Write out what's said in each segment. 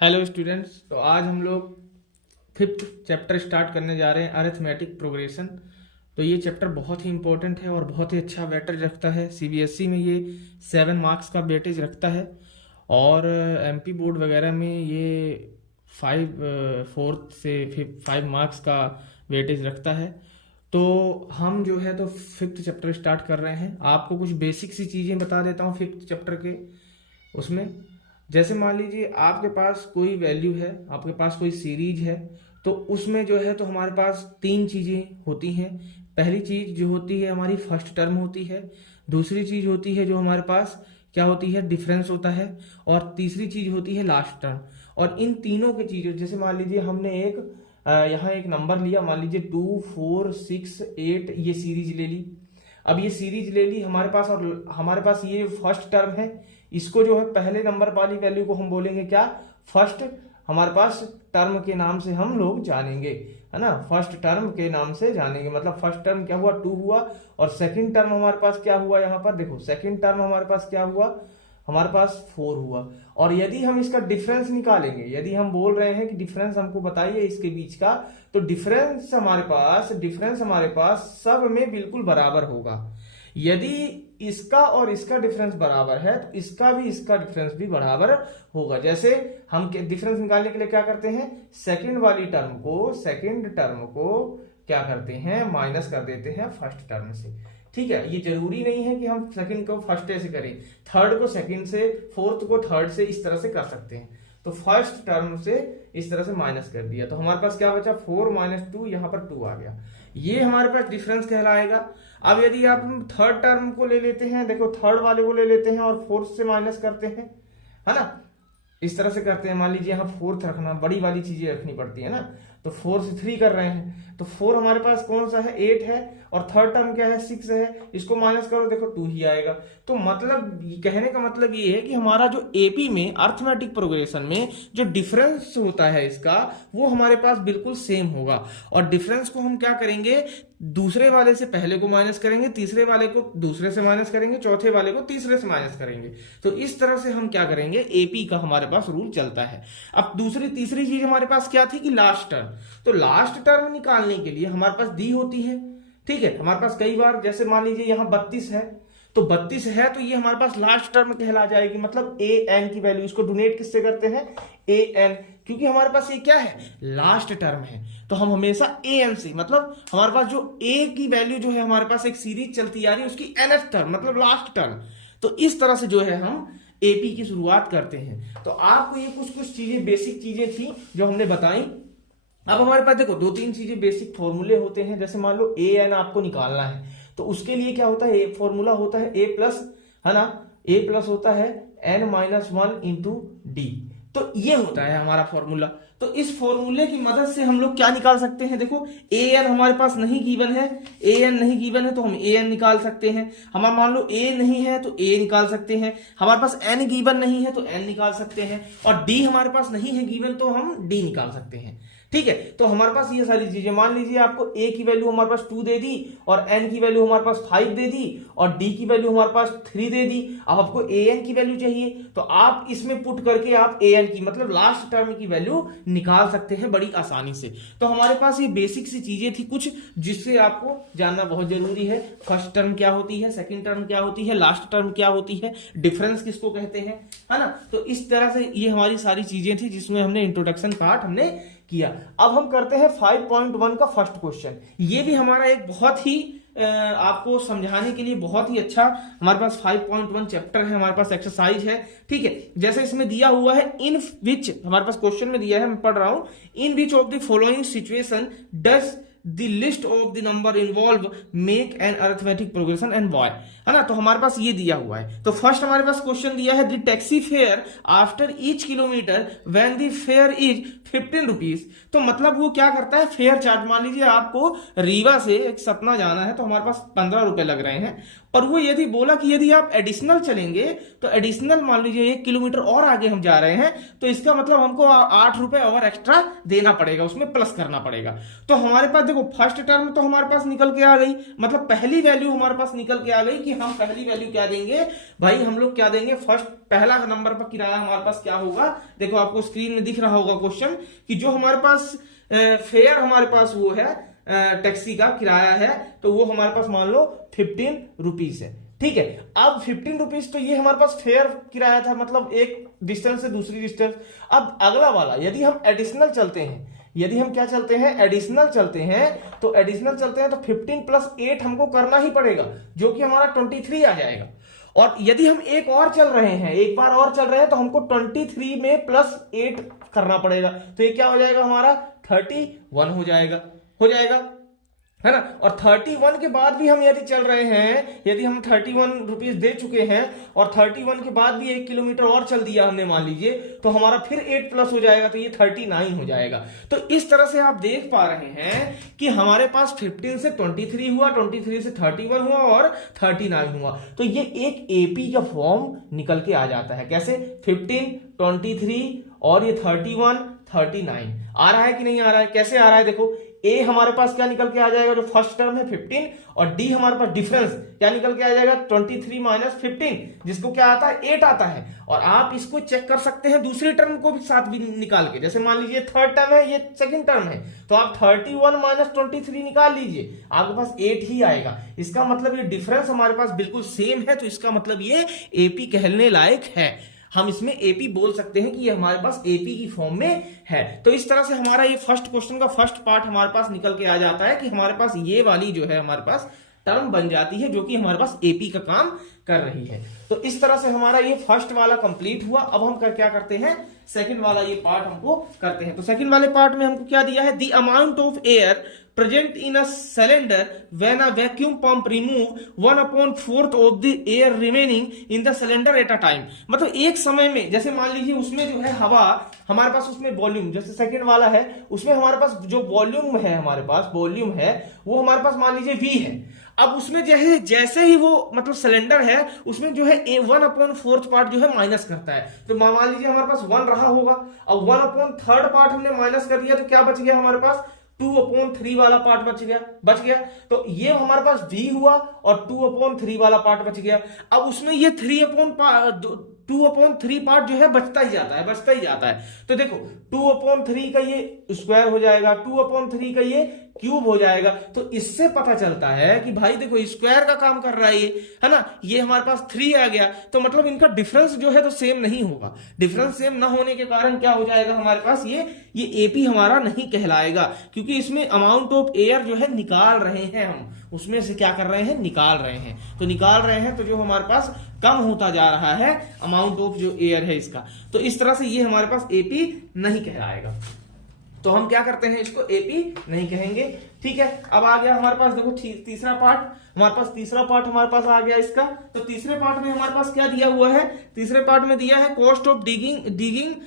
Hello students. तो आज हम लोग फिफ्थ चैप्टर स्टार्ट करने जा रहे हैं, अरिथमेटिक प्रोग्रेशन। तो ये चैप्टर बहुत ही इंपॉर्टेंट है और बहुत ही अच्छा वेटेज रखता है। सीबीएसई में ये 7 मार्क्स का वेटेज रखता है और एमपी बोर्ड वगैरह में ये 5 4 से 5 मार्क्स का वेटेज रखता है। तो हम जो है तो फिफ्थ चैप्टर स्टार्ट कर रहे हैं। आपको कुछ बेसिक सी चीज़ें बता देता हूँ फिफ्थ चैप्टर के उसमें। जैसे मान लीजिए आपके पास कोई वैल्यू है, आपके पास कोई सीरीज है, तो उसमें जो है तो हमारे पास 3 चीज़ें होती हैं। पहली चीज़ जो होती है हमारी फर्स्ट टर्म होती है, दूसरी चीज़ होती है जो हमारे पास क्या होती है, डिफरेंस होता है, और तीसरी चीज़ होती है लास्ट टर्म। और इन तीनों की चीज़ों, जैसे मान लीजिए हमने यहाँ एक नंबर लिया, मान लीजिए 2 4 6 8, ये सीरीज ले ली। अब ये सीरीज ले ली हमारे पास, और हमारे पास ये फर्स्ट टर्म है, इसको जो है पहले नंबर वाली वैल्यू को हम बोलेंगे क्या, फर्स्ट। हमारे पास टर्म के नाम से हम लोग जानेंगे, है ना, फर्स्ट टर्म के नाम से जानेंगे। मतलब फर्स्ट टर्म क्या हुआ, 2 हुआ, और सेकंड टर्म हमारे पास क्या हुआ, यहाँ पर देखो सेकंड टर्म हमारे पास क्या हुआ, हमारे पास 4 हुआ। और यदि हम इसका डिफरेंस निकालेंगे, यदि हम बोल रहे हैं कि डिफरेंस हमको बताइए इसके बीच का, तो डिफरेंस हमारे पास सब में बिल्कुल बराबर होगा। यदि इसका और इसका डिफरेंस बराबर है तो इसका डिफरेंस भी बराबर होगा। जैसे हम डिफरेंस निकालने के लिए क्या करते हैं, सेकंड टर्म को क्या करते हैं, माइनस कर देते हैं फर्स्ट टर्म से। ठीक है, ये जरूरी नहीं है कि हम सेकंड को फर्स्ट से करें, थर्ड को सेकंड से, फोर्थ को थर्ड से, इस तरह से कर सकते हैं। तो फर्स्ट टर्म से इस तरह से माइनस कर दिया, तो हमारे पास क्या बचा, 4 - 2, यहाँ पर 2 आ गया। ये हमारे पास डिफरेंस कहलाएगा। अब यदि आप थर्ड टर्म को ले लेते हैं, देखो थर्ड वाले को ले लेते हैं और फोर्थ से माइनस करते हैं, है ना, इस तरह से करते हैं। मान लीजिए यहाँ फोर्थ रखना, बड़ी वाली चीजें रखनी पड़ती है ना, तो 4 से 3 कर रहे हैं, तो 4 हमारे पास कौन सा है, 8 है, और थर्ड टर्म क्या है, 6 है। इसको माइनस करो, देखो 2 ही आएगा। तो मतलब कहने का मतलब ये है कि हमारा जो एपी में अरिथमेटिक प्रोग्रेशन में जो डिफरेंस होता है इसका, वो हमारे पास बिल्कुल सेम होगा। और डिफरेंस को हम क्या करेंगे, दूसरे वाले से पहले को माइनस करेंगे, तीसरे वाले को दूसरे से माइनस करेंगे, चौथे वाले को तीसरे से माइनस करेंगे। तो इस तरह से हम क्या करेंगे, एपी का हमारे पास रूल चलता है। अब तीसरी चीज हमारे पास क्या थी कि लास्ट टर्म। तो लास्ट टर्म निकालने के लिए हमारे पास दी होती है। ठीक है, हमारे पास कई बार, जैसे मान लीजिए यहाँ 32 है, तो 32 है तो ये हमारे पास लास्ट टर्म कहला जाएगी। मतलब ए एन की वैल्यू, इसको डोनेट किससे करते हैं, ए एन, क्योंकि हमारे पास ये क्या है, लास्ट टर्म है। तो हम हमेशा ए एन से, मतलब हमारे पास जो ए की वैल्यू जो है, हमारे पास एक सीरीज चलती आ रही है, उसकी एनथ टर्म मतलब लास्ट टर्म। तो इस तरह से जो है हम एपी की शुरुआत करते हैं। तो आपको ये कुछ चीजें, बेसिक चीजें थी जो हमने बताई। अब हमारे पास देखो 2-3 चीजें बेसिक फॉर्मूले होते हैं। जैसे मान लो ए एन आपको निकालना है, तो उसके लिए क्या होता है, फॉर्मूला होता है ए प्लस, है ना, ए प्लस होता है n-1 इंटू डी। तो ये होता है हमारा फॉर्मूला। तो इस फॉर्मूले की मदद से हम लोग क्या निकाल सकते हैं, देखो ए एन हमारे पास नहीं गिवन है, ए एन नहीं गिवन है तो हम ए एन निकाल सकते हैं। हमारा मान लो ए नहीं है तो ए निकाल सकते हैं। हमारे पास एन गिवन नहीं है तो एन निकाल सकते हैं, और डी हमारे पास नहीं है गिवन तो हम डी निकाल सकते हैं। ठीक है, तो हमारे पास ये सारी चीजें, मान लीजिए आपको ए की वैल्यू हमारे पास 2 दे दी, और एन की वैल्यू हमारे पास 5 दे दी, और डी की वैल्यू हमारे पास 3 दे दी। अब आपको ए एन की वैल्यू चाहिए, तो आप इसमें पुट करके आप ए एन की, मतलब लास्ट टर्म की वैल्यू निकाल सकते हैं बड़ी आसानी से। तो हमारे पास ये बेसिक सी चीजें थी कुछ, जिससे आपको जानना बहुत जरूरी है। फर्स्ट टर्म क्या होती है, सेकंड टर्म क्या होती है, लास्ट टर्म क्या होती है, डिफरेंस किसको कहते हैं, है ना। तो इस तरह से ये हमारी सारी चीजें थी जिसमें हमने इंट्रोडक्शन पार्ट हमने किया। अब हम करते हैं 5.1 का फर्स्ट क्वेश्चन। ये भी हमारा एक बहुत ही आपको समझाने के लिए बहुत ही अच्छा हमारे पास 5.1 चैप्टर है, हमारे पास एक्सरसाइज है। ठीक है, जैसे इसमें दिया हुआ है, इन विच, हमारे पास क्वेश्चन में दिया है, मैं पढ़ रहा हूं, in which of the following situation does the list of the number involve make an arithmetic progression and why, है ना। तो हमारे पास ये दिया हुआ है। तो फर्स्ट हमारे पास क्वेश्चन दिया है, the taxi fare after each kilometer when the fare is 15 rupees। तो मतलब वो क्या करता है, फेयर चार्ज, मान लीजिए आपको रीवा से एक सतना जाना है, तो हमारे पास 15 रुपए लग रहे हैं, और वो यदि बोला कि यदि आप एडिशनल चलेंगे तो एडिशनल मान लीजिए 1 किलोमीटर और आगे हम जा रहे हैं तो इसका मतलब हमको 8 रुपए और एक्स्ट्रा देना पड़ेगा, उसमें प्लस करना पड़ेगा। तो हमारे पास देखो फर्स्ट टर्म तो हमारे पास निकल के आ गई, मतलब पहली वैल्यू हमारे पास निकल के आ गई कि हम पहली वैल्यू क्या देंगे भाई, हम लोग क्या देंगे, फर्स्ट पहला नंबर पर किराया हमारे पास क्या होगा, देखो आपको स्क्रीन में दिख रहा होगा क्वेश्चन कि जो हमारे पास फेयर हमारे पास वो है टैक्सी का किराया है, तो वो हमारे पास मान लो 15 रुपीज है। ठीक है, अब 15 रुपीज तो ये हमारे पास फेयर किराया था, मतलब एक डिस्टेंस से दूसरी डिस्टेंस। अब अगला वाला यदि हम एडिशनल चलते हैं, यदि हम क्या चलते हैं, एडिशनल चलते हैं, तो एडिशनल चलते हैं तो 15 प्लस 8 हमको करना ही पड़ेगा, जो कि हमारा 23 आ जाएगा। और यदि हम एक और चल रहे हैं, एक बार और चल रहे हैं, तो हमको 23 में प्लस 8 करना पड़ेगा, तो ये क्या हो जाएगा हमारा 31 हो जाएगा, है ना। और 31 के बाद भी हम यदि चल रहे हैं, यदि हम 31 रुपीज दे चुके हैं और 31 के बाद भी 1 किलोमीटर और चल दिया हमने मान लीजिए, तो हमारा फिर 8 प्लस हो जाएगा, तो ये 39 हो जाएगा। तो इस तरह से आप देख पा रहे हैं कि हमारे पास 15 से 23 हुआ, 23 से 31 हुआ और 39 हुआ। तो ये एक एपी का फॉर्म निकल के आ जाता है। कैसे? 15, 23 और ये 31, 39 आ रहा है कि नहीं आ रहा है? कैसे आ रहा है देखो, ए हमारे पास क्या निकल के आ जाएगा, जो फर्स्ट टर्म है 15, और डी हमारे पास डिफरेंस क्या निकल के आ जाएगा 23 माइनस 15, जिसको क्या आता है 8 आता है। और आप इसको चेक कर सकते हैं दूसरी टर्म को भी साथ भी निकाल के, जैसे मान लीजिए थर्ड टर्म है, ये सेकंड टर्म है, तो आप 31 माइनस 23 निकाल लीजिए, आपके पास 8 ही आएगा। इसका मतलब ये डिफरेंस हमारे पास बिल्कुल सेम है, तो इसका मतलब ये एपी कहने लायक है, हम इसमें एपी बोल सकते हैं कि ये हमारे पास एपी की फॉर्म में है। तो इस तरह से हमारा ये फर्स्ट क्वेश्चन का फर्स्ट पार्ट हमारे पास निकल के आ जाता है कि हमारे पास ये वाली जो है हमारे पास टर्म बन जाती है, जो कि हमारे पास एपी का काम कर रही है। तो इस तरह से हमारा ये फर्स्ट वाला कंप्लीट हुआ। अब हम क्या करते हैं, सेकंड वाला ये पार्ट हमको करते हैं। तो सेकंड वाले पार्ट में हमको क्या दिया है, the amount of air present in a cylinder when a vacuum pump remove 1/4 of the air remaining in the cylinder at a time। मतलब एक समय में, जैसे मान लीजिए उसमें जो है हवा हमारे पास, उसमें वॉल्यूम, जैसे सेकंड वाला है उसमें हमारे पास जो वॉल्यूम है, हमारे पास वॉल्यूम है वो हमारे पास मान लीजिए V है। अब उसमें जैसे ही वो मतलब सिलेंडर है उसमें जो है 1/4 पार्ट जो है माइनस करता है, तो मान लीजिए हमारे पास 1 रहा होगा, अब 1/3 पार्ट हमने माइनस कर दिया, तो क्या बच गया हमारे पास 2/3 वाला पार्ट बच गया। तो ये हमारे पास V हुआ और 2/3 वाला पार्ट बच गया। अब उसमें ये 2/3 पार्ट जो है बचता ही जाता है। तो देखो 2/3 का ये स्क्वायर हो जाएगा, 2/3 का ये क्यूब हो जाएगा। तो इससे पता चलता है कि भाई देखो स्क्वायर का काम कर रहा है ये, है ना, ये हमारे पास 3 आ गया, तो मतलब इनका डिफरेंस जो है तो सेम नहीं होगा। डिफरेंस सेम ना होने के कारण क्या हो जाएगा हमारे पास, ये एपी हमारा नहीं कहलाएगा, क्योंकि इसमें अमाउंट ऑफ एयर जो है निकाल रहे हैं, हम उसमें से क्या कर रहे हैं, निकाल रहे हैं। तो जो हमारे पास कम होता जा रहा है अमाउंट ऑफ जो एयर है इसका, तो इस तरह से ये हमारे पास एपी नहीं कहलाएगा। तो हम क्या करते हैं, इसको एपी नहीं कहेंगे। ठीक है, अब आ गया हमारे पास देखो तीसरा पार्ट हमारे पास आ गया इसका। तो तीसरे पार्ट में हमारे पास क्या दिया हुआ है, तीसरे पार्ट में दिया है cost of digging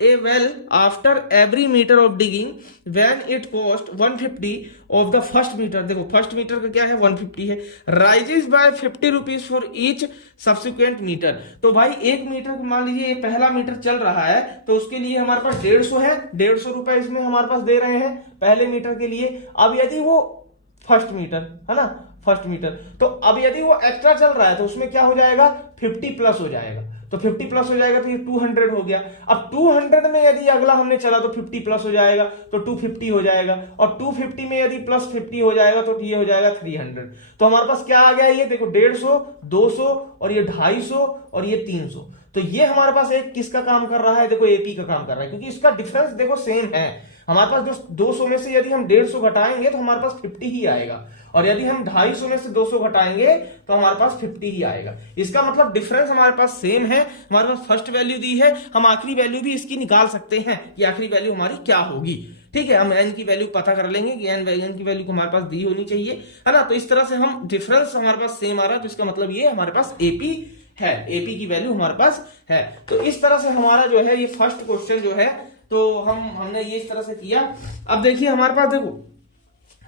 a well after every meter of digging when it cost 150 of the first meter। देखो फर्स्ट मीटर का क्या है 150 है, rises by 50 rupees for each subsequent meter। तो भाई एक मीटर मान लीजिए ये पहला मीटर चल रहा है, तो उसके लिए हमारे पास 150 है, 150 रुपए इसमें हमारे पास दे रहे हैं पहले मीटर के लिए। अब यदि वो फर्स्ट मीटर है ना, फर्स्ट मीटर, तो अब यदि वो एक्स्ट्रा चल रहा है तो उसमें क्या हो जाएगा 50 प्लस हो जाएगा, तो 50 प्लस हो जाएगा तो ये 200 हो गया। अब 200 में यदि अगला हमने चला तो 50 प्लस हो जाएगा तो 250 हो जाएगा, और 250 में यदि प्लस 50 हो जाएगा तो ये हो जाएगा 300। तो हमारे पास क्या आ गया, ये देखो 150, 200 और ये 250 और ये 300। तो ये हमारे पास एक किसका काम कर रहा है, देखो एपी का काम कर रहा है, क्योंकि इसका डिफरेंस देखो सेम है। हमारे पास जो 200 में से यदि हम 150 घटाएंगे तो हमारे पास 50 ही आएगा, और यदि हम 250 में से 200 घटाएंगे तो हमारे पास 50 ही आएगा। इसका मतलब डिफरेंस हमारे पास सेम है। हमारे पास फर्स्ट वैल्यू दी है, हम आखिरी वैल्यू भी इसकी निकाल सकते हैं कि आखिरी वैल्यू हमारी क्या होगी। ठीक है, हम एन की वैल्यू पता कर लेंगे कि एन की वैल्यू को हमारे पास दी होनी चाहिए, है ना। तो इस तरह से हम डिफरेंस हमारे पास सेम आ रहा है, तो इसका मतलब ये हमारे पास एपी है, एपी की वैल्यू हमारे पास है। तो इस तरह से हमारा जो है ये फर्स्ट क्वेश्चन जो है तो हमने ये इस तरह से किया। अब देखिए हमारे पास देखो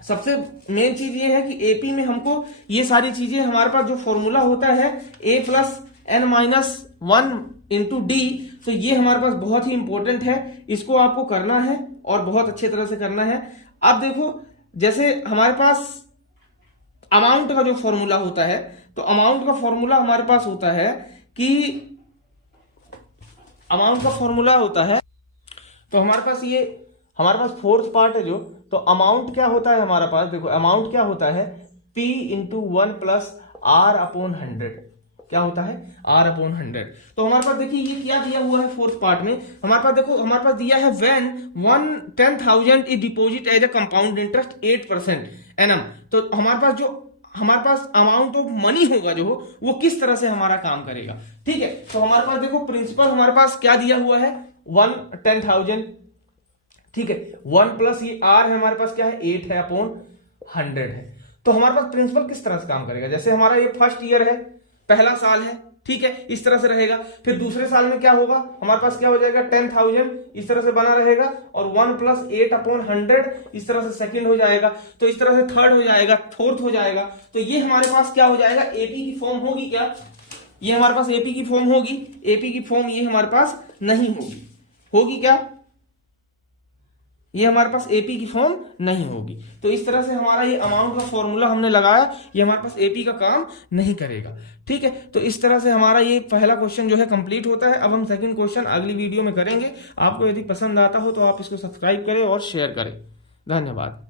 सबसे मेन चीज ये है कि एपी में हमको ये सारी चीजें, हमारे पास जो फॉर्मूला होता है a plus n minus 1 into d, तो ये हमारे पास बहुत ही इंपॉर्टेंट है, इसको आपको करना है और बहुत अच्छे तरह से करना है। अब देखो जैसे हमारे पास अमाउंट का जो फॉर्मूला होता है, तो अमाउंट का फॉर्मूला हमारे पास होता है कि अमाउंट का फॉर्मूला होता है, तो हमारे पास ये हमारे पास फोर्थ पार्ट है जो, तो अमाउंट क्या होता है हमारे पास, देखो अमाउंट क्या होता है P into 1 plus R upon 100, क्या होता है R अपॉन 100। तो हमारे पास देखिए ये क्या दिया हुआ है फोर्थ पार्ट में, हमारे पास देखो हमारे पास दिया है when 10,000 is deposit as a compound interest 8% annum. तो हमारे पास अमाउंट ऑफ मनी होगा जो वो किस तरह से हमारा काम करेगा, ठीक है। तो हमारे पास देखो प्रिंसिपल हमारे पास क्या दिया हुआ है 10,000, ठीक है, 1 प्लस ये R है हमारे पास क्या है 8 है अपॉन 100 है। तो हमारे पास प्रिंसिपल किस तरह से काम करेगा, जैसे हमारा ये फर्स्ट ईयर है, पहला साल है, ठीक है, इस तरह से रहेगा। फिर दूसरे साल में क्या होगा, हमारे पास क्या हो जाएगा 10,000 इस तरह से बना रहेगा, और 1 प्लस 8 अपॉन 100 इस तरह से सेकंड हो जाएगा, तो इस तरह से थर्ड हो जाएगा, फोर्थ हो जाएगा। तो ये हमारे पास क्या हो जाएगा, एपी की फॉर्म होगी क्या, ये हमारे पास एपी की फॉर्म होगी, एपी की फॉर्म ये हमारे पास नहीं होगी, होगी क्या, ये हमारे पास एपी की फॉर्म नहीं होगी। तो इस तरह से हमारा ये अमाउंट का फॉर्मूला हमने लगाया, ये हमारे पास एपी का काम नहीं करेगा, ठीक है। तो इस तरह से हमारा ये पहला क्वेश्चन जो है कंप्लीट होता है। अब हम सेकंड क्वेश्चन अगली वीडियो में करेंगे। आपको यदि पसंद आता हो तो आप इसको सब्सक्राइब करें और शेयर करें। धन्यवाद।